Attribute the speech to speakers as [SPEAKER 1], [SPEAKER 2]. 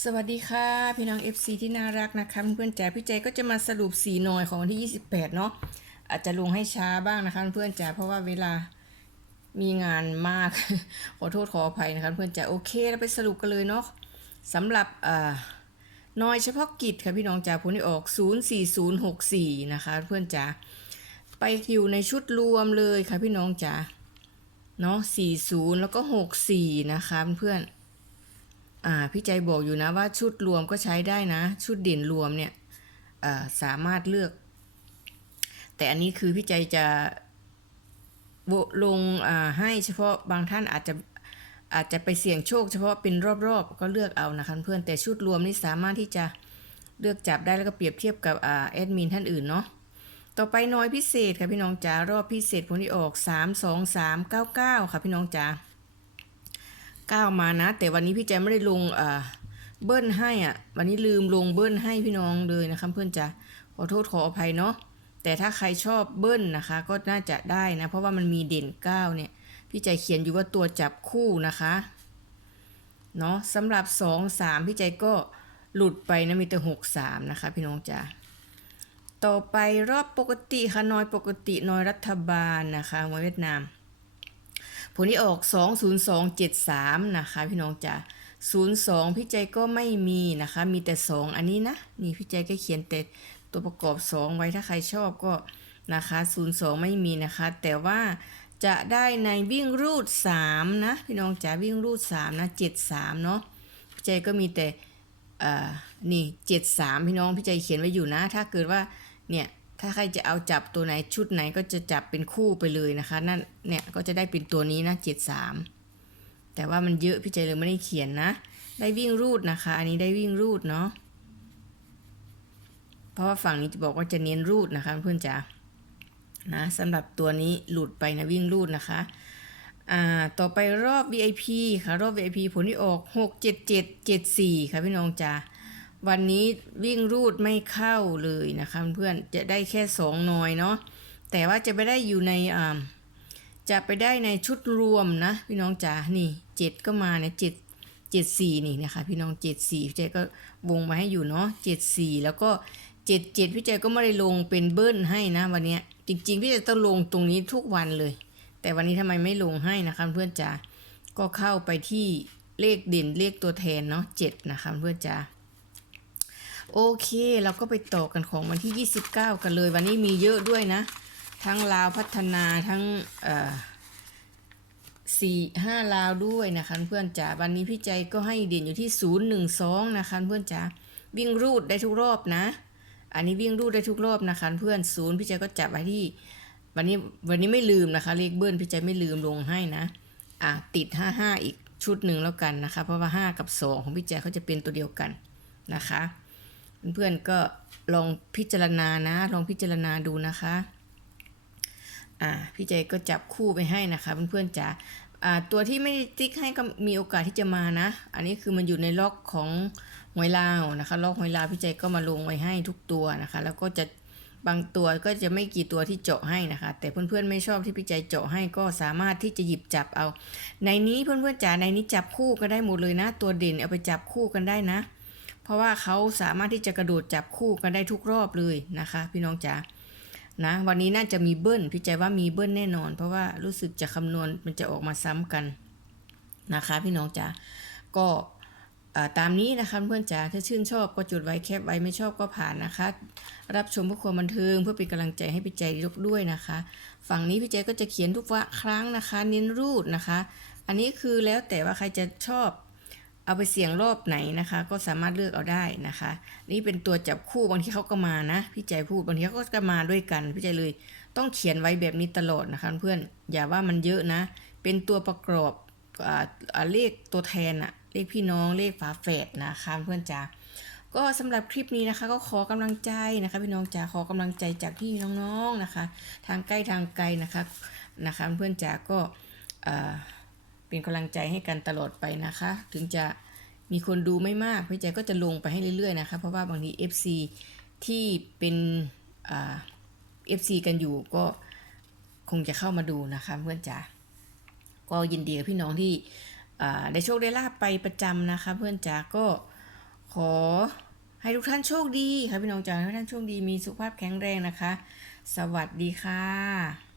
[SPEAKER 1] สวัสดีค่ะ พี่น้อง FC ที่น่ารักนะคะเพื่อนๆจ๋าพี่ใจก็จะมาสรุปสีหน่อยของวันที่ 28 เนาะอาจจะลงให้ช้าบ้างนะคะเพื่อนๆจ๋าเพราะว่าเวลามีงานมาก ขอโทษขออภัยนะคะเพื่อนจ๋าโอเคเราไปสรุปกันเลยเนาะสำหรับอ่าหน่อยเฉพาะกิจค่ะพี่น้องจ๋าผลที่ออก 04064 นะคะ เพื่อนจ๋าไปอยู่ในชุดรวมเลยค่ะพี่น้องจ๋าเนาะ40 แล้วก็ 64 นะคะเพื่อนๆ อ่าพี่ใจบอกอยู่นะว่าชุดรวมก็ใช้ได้นะ ชุดเด่นรวมเนี่ยสามารถเลือก แต่อันนี้คือพี่ใจจะโบลงให้เฉพาะบางท่านอาจจะอาจจะไปเสี่ยงโชคเฉพาะเป็นรอบๆ ก็เลือกเอานะคะเพื่อนแต่ชุดรวมนี่สามารถที่จะเลือกจับได้แล้วก็เปรียบเทียบกับแอดมินท่านอื่นเนาะต่อไปน้อยพิเศษค่ะพี่น้องจ๋ารอบพิเศษผลที่ออก 3 2 3 9 9 ค่ะพี่น้องจ๋า ก้าวมานะ แต่วันนี้พี่แจไม่ได้ลงอ่าเบิ้ลให้อะ วันนี้ลืมลงเบิ้ลให้พี่น้องเลยนะคะเพื่อนจ๋าขอโทษขออภัยเนาะแต่ถ้าใครชอบเบิ้ลนะคะ ก็น่าจะได้นะ เพราะว่ามันมีเด่นเก้าเนี่ย พี่ใจเขียนอยู่ว่าตัวจับคู่นะคะเนาะสำหรับสองสามพี่ใจก็หลุดไปนะมีแต่หกสามนะคะ พี่น้องจ๋าต่อไปรอบปกติค่ะน้อยปกติน้อยรัฐบาลนะคะมวยเวียดนาม ผลที่ออก 20273 นะคะ พี่น้องจ๋า02 พี่ใจก็ไม่มีนะคะ มีแต่ 2 อันนี้นะ นี่พี่ใจก็เขียนแต่ตัวประกอบ 2 ไว้ถ้าใครชอบก็นะคะ02 ไม่มีนะคะ แต่ว่าจะได้ในวิ่งรูด 3 นะ พี่น้องจ๋าวิ่งรูด 3 นะ 73 เนาะพี่ใจก็มีแต่อ่านี่ 73 พี่น้องพี่ใจเขียนไว้อยู่นะ ถ้าเกิดว่าเนี่ย ถ้าใครจะเอาจับตัวไหนชุดไหนก็จะจับเป็นคู่ไปเลยนะคะ นั่นเนี่ยก็จะได้เป็นตัวนี้นะเจ็ดสามแต่ว่ามันเยอะพี่ใจเลยไม่ได้เขียนนะ ได้วิ่งรูดนะคะ อันนี้ได้วิ่งรูดเนาะเพราะว่าฝั่งนี้จะบอกว่าจะเน้นรูดนะคะเพื่อนจ๋านะสำหรับตัวนี้หลุดไปนะวิ่งรูดนะคะอ่าต่อไปรอบ VIP ค่ะรอบ VIP ผลที่ออก 6 7 7 7 4 ค่ะพี่น้องจ๋า วันนี้วิ่งรูดไม่เข้าเลยนะคะเพื่อนจะได้แค่สองหน่อยเนาะแต่ว่าจะไปได้อยู่ในอ่าจะไปได้ในชุดรวมนะพี่น้องจ๋านี่เจ็ดก็มาเนี่ยเจ็ดเจ็ดสี่นี่นะคะพี่น้องเจ็ดสี่พี่เจก็วงมาให้อยู่เนาะเจ็ดสี่แล้วก็เจ็ดเจ็ดพี่เจก็ไม่ได้ลงเป็นเบิ้ลให้นะวันนี้จริงๆพี่เจต้องลงตรงนี้ทุกวันเลย แต่วันนี้ทำไมไม่ลงให้นะคะเพื่อนจ๋าก็เข้าไปที่เลขเด่นเลขตัวแทนเนาะเจ็ดนะคะเพื่อนจ๋า โอเค เราก็ไปต่อกันของวันที่ 29 กันเลย วันนี้มีเยอะด้วยนะ ทั้งลาวพัฒนาทั้งสี่ห้าลาวด้วยนะคะเพื่อนจ๋าวันนี้พี่ใจก็ให้เด่นอยู่ที่ 012 นะคะเพื่อนจ๋าวิ่งรูดได้ทุกรอบนะ อันนี้วิ่งรูดได้ทุกรอบนะคะเพื่อนศูนย์พี่ใจก็จับไว้ที่ วันนี้วันนี้ไม่ลืมนะคะ เลขเบิ้ลพี่ใจไม่ลืมลงให้นะอะติด 55 อีกชุดหนึ่งแล้วกันนะคะ เพราะว่า 5 กับ 2 ของพี่ใจเขาจะเป็นตัวเดียวกันนะคะ เพื่อนๆก็ลองพิจารณานะ ลองพิจารณาดูนะคะ อ่า พี่ใจก็จับคู่ไปให้นะคะเพื่อนๆจ๋าอ่าตัวที่ไม่ติ๊กให้ก็มีโอกาสที่จะมานะ อันนี้คือมันอยู่ในล็อกของหวยลาวนะคะล็อกหวยลาวพี่ใจก็มาลงไว้ให้ทุกตัวนะคะ แล้วก็จะบางตัวก็จะไม่กี่ตัวที่เจาะให้นะคะ แต่เพื่อนๆไม่ชอบที่พี่ใจเจาะให้ก็สามารถที่จะหยิบจับเอา ในนี้เพื่อนๆจ๋าในนี้จับคู่ก็ได้หมดเลยนะ ตัวเด่นเอาไปจับคู่กันได้นะ เพราะว่าเขาสามารถที่จะกระโดดจับคู่กันได้ทุกรอบเลยนะคะ พี่น้องจ๋านะวันนี้น่าจะมีเบิ้ลพี่ใจว่ามีเบิ้ลแน่นอน เพราะว่ารู้สึกจะคำนวณมันจะออกมาซ้ำกันนะคะ พี่น้องจ๋าก็ตามนี้นะคะเพื่อนจ๋าถ้าชื่นชอบก็จุดไว้แคปไว้ไม่ชอบก็ผ่านนะคะ รับชมเพื่อความบันเทิงเพื่อเป็นกำลังใจให้พี่ใจยกด้วยนะคะ ฝั่งนี้พี่ใจก็จะเขียนทุกว่าครั้งนะคะ เน้นรูดนะคะ อันนี้คือแล้วแต่ว่าใครจะชอบ เอาไปเสี่ยงรอบไหนนะคะ ก็สามารถเลือกเอาได้นะคะ นี่เป็นตัวจับคู่บางทีเขาก็มานะ พี่ใจพูดบางทีเขาก็มาด้วยกันพี่ใจเลย ต้องเขียนไว้แบบนี้ตลอดนะคะเพื่อนอย่าว่ามันเยอะนะ เป็นตัวประกอบอ่าเลขตัวแทนอะเลขพี่น้องเลขฝาแฝดนะคะเพื่อนจ๋าก็สำหรับคลิปนี้นะคะ ก็ขอกำลังใจนะคะ พี่น้องจ๋าขอกำลังใจจากพี่น้องๆนะคะ ทางใกล้ทางไกลนะคะนะคะ เพื่อนจ๋าก็อ่า เป็นกำลังใจให้กันตลอดไปนะคะ ถึงจะมีคนดูไม่มากพี่ใจก็จะลงไปให้เรื่อยๆนะคะ เพราะว่าบางที FC ที่เป็นเอ่า FC กันอยู่ก็คงจะเข้ามาดูนะคะเพื่อนจ๋าก็ยินดีกับพี่น้องที่ได้โชคได้ลาบไปประจำนะคะ เพื่อนจ๋าก็ขอให้ทุกท่านโชคดีค่ะพี่น้องจ๋าให้ทุกท่านโชคดีมีสุขภาพแข็งแรงนะคะ สวัสดีค่ะ